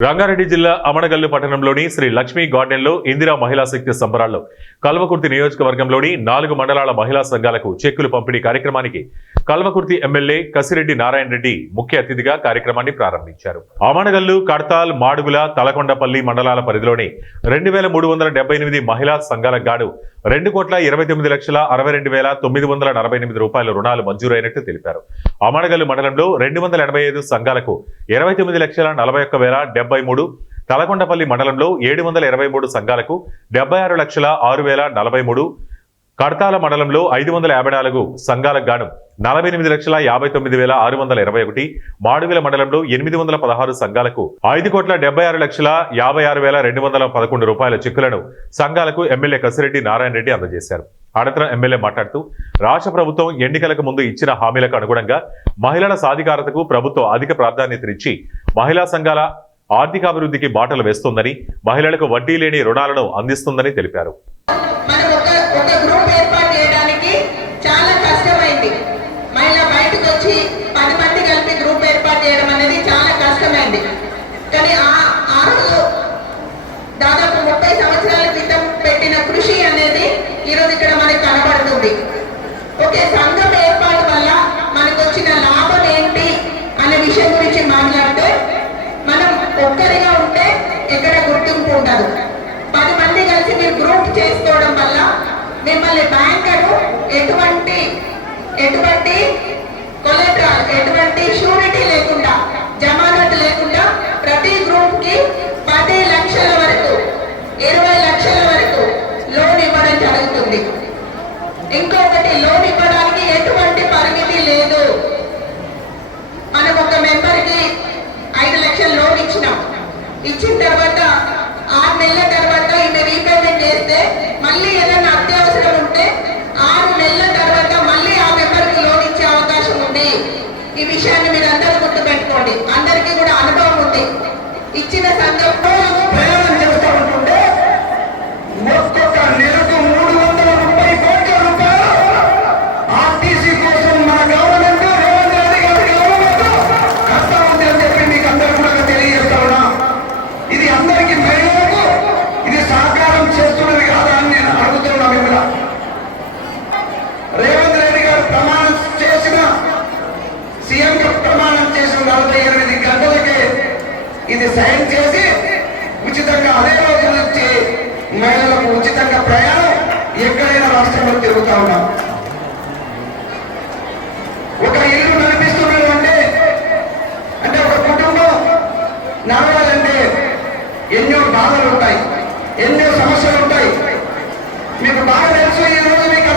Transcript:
రంగారెడ్డి జిల్లా అమనగల్లు పట్టణంలోని శ్రీ లక్ష్మీ గార్డెన్ లో ఇందిరా మహిళా శక్తి సంబరాల్లో కల్వకుర్తి నియోజకవర్గంలోని 4 మండలాల మహిళా సంఘాలకు చెక్కులు పంపిణీ కార్యక్రమానికి కల్వకుర్తి ఎమ్మెల్యే కసిరెడ్డి నారాయణ రెడ్డి ముఖ్య అతిథిగా కార్యక్రమాన్ని ప్రారంభించారు. అమనగల్లు, కడతాల్, మాడుగుల, తలకొండపల్లి మండలాల పరిధిలోని 2378 మహిళా సంఘాలకు గాను 2,29,62,948 రూపాయల రుణాలు మంజూరైనట్టు తెలిపారు. అమనగల్లు మండలంలో 285 సంఘాలకు 29,41,073, తలకొండపల్లి మండలంలో 723 సంఘాలకు 76,06,043, కడతాల మండలంలో 554 సంఘాలకు గాను 48,59,621, మాడుగుల మండలంలో 816 సంఘాలకు 5,76,56,211 రూపాయల చెక్కులను సంఘాలకు ఎమ్మెల్యే కసిరెడ్డి నారాయణ రెడ్డి అందజేశారు. అనంతరం ఎమ్మెల్యే మాట్లాడుతూ రాష్ట్ర ప్రభుత్వం ఎన్నికలకు ముందు ఇచ్చిన హామీలకు అనుగుణంగా మహిళల సాధికారతకు ప్రభుత్వం అధిక ప్రాధాన్యతనిచ్చి మహిళా సంఘాల ఆర్థికాభివృద్ధికి బాటలు వేస్తుందని, మహిళలకు వడ్డీ లేని రుణాలను అందిస్తుందని తెలిపారు. దాదాపు 30 సంవత్సరాల క్రితం పెట్టిన కృషి అనేది ఈరోజు ఇక్కడ మనకు కనబడుతుంది. ఒకే సంఘం ఏర్పాటు వల్ల మనకు వచ్చిన లాభం ఏంటి అనే విషయం గురించి మాట్లాడితే, మనం ఒక్కరిగా ఉంటే ఎక్కడ గుర్తింపు ఉండదు. 10 మంది కలిసి మీరు గ్రూప్ చేసుకోవడం వల్ల మిమ్మల్ని బ్యాంకరు ఎటువంటి కొలెటరల్, ఎటువంటి షూరిటీ లేకుండా, జమానత్ లేకుండా ప్రతి గ్రూప్ కి 10 లక్షల వరకు, 20 లక్షల వరకు లోన్ ఇవ్వడం జరుగుతుంది. ఇంకొకటి, లోన్ ఇవ్వడానికి ఎటువంటి పరిమితి లేదు. మనం ఒక మెంబర్ కి 5 లక్షల లోన్ ఇచ్చిన తర్వాత 6 నెలల తర్వాత ఈమె రీపేమెంట్ చేస్తే మళ్ళీ ఏదైనా అత్యవసరం ఉంటే 6 నెలల తర్వాత మళ్ళీ ఆ మెంబర్ కి లోన్ ఇచ్చే అవకాశం ఉంది. ఈ విషయాన్ని మీరు అందరూ గుర్తుపెట్టుకోండి. అందరికీ కూడా అనుభవం ఉంది. ఇచ్చిన సంఘంలో ప్రయాణం చేస్తూ ఉంటుంటే ఒక్కొక్క నెలకు 330 కోట్ల రూపాయలు ఆర్టీసీ కోసం మన గవర్నమెంట్, రేవంత్ రెడ్డి గారి గవర్నమెంట్ కష్టం ఉంది అని చెప్పి మీకు అందరూ కూడా తెలియజేస్తా ఉన్నా. ఇది అందరికీ మహిళలకు ఇది సహకారం చేస్తున్నది కాదా అని నేను అడుగుతున్నా. మిమ్మల్ని రేవంత్ రెడ్డి గారు ప్రమాణం చేసిన, సీఎం ప్రమాణం చేసిన 48 గంటలకే ఇది సైన్ చేసి ఉచితంగా అదే రోజు నుంచి మహిళలకు ఉచితంగా ప్రయాణం ఎక్కడైనా రాష్ట్రంలో తిరుగుతా ఉన్నాం. ఒక ఇల్లు నడిపిస్తున్నారు అంటే ఒక కుటుంబం నడవాలంటే ఎన్నో బాధలు ఉంటాయి, ఎన్నో సమస్యలు ఉంటాయి. మీకు